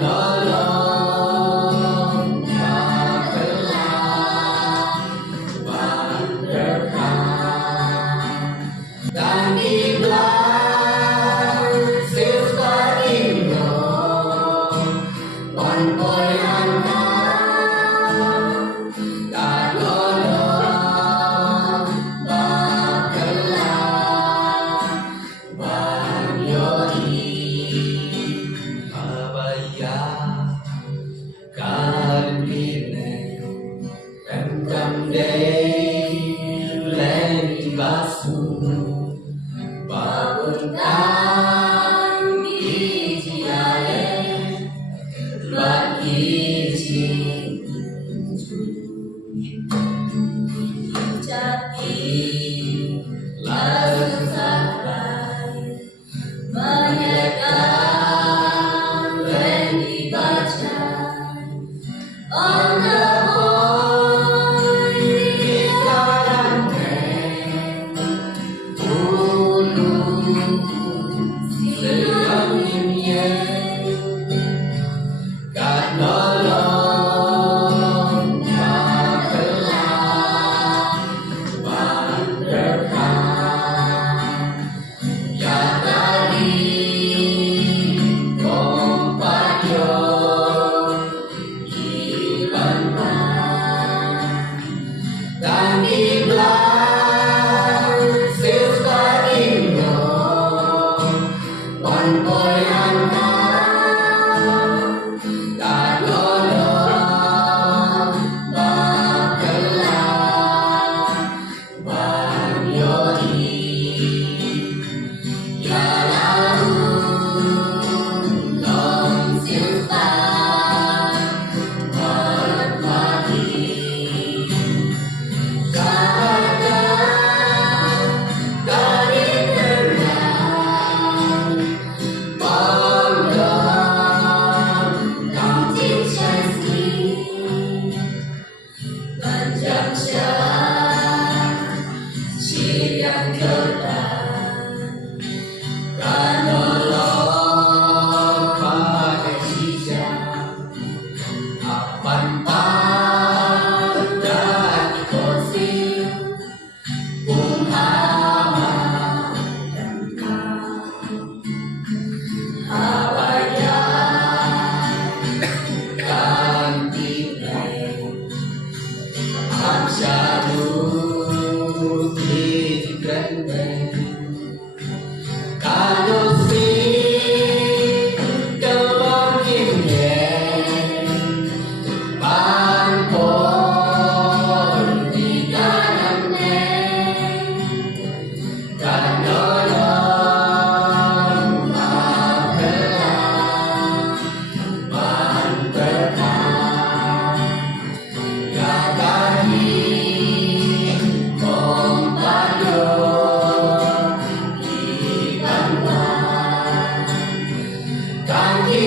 nolong tak telah berkah dan di belakang silver Indo one boy anda tak nolong tak telah banyoli abaya karpine rengkam day leni basu bangunkan ijiale bagi jati lalu sampai menyegar dan dibaca on the boy di karanteng dulu senyumnya kan nolong tak telah berkah ya tadi kompanyo ibantah dan di belakang silver Indo one boy anda tak nolong tak telah banyoli ya lalu long silver berpati sahaja dari terang bangga dan cinta panjang siang terang kan nolong pada sisa apan pada kursi hama dan abaya kan diberi Amsyadu digrandeng kalau si kebagiannya panpon di dalamnya kan nolong tak telah berkah ya tadi kompanyo ibantah kan di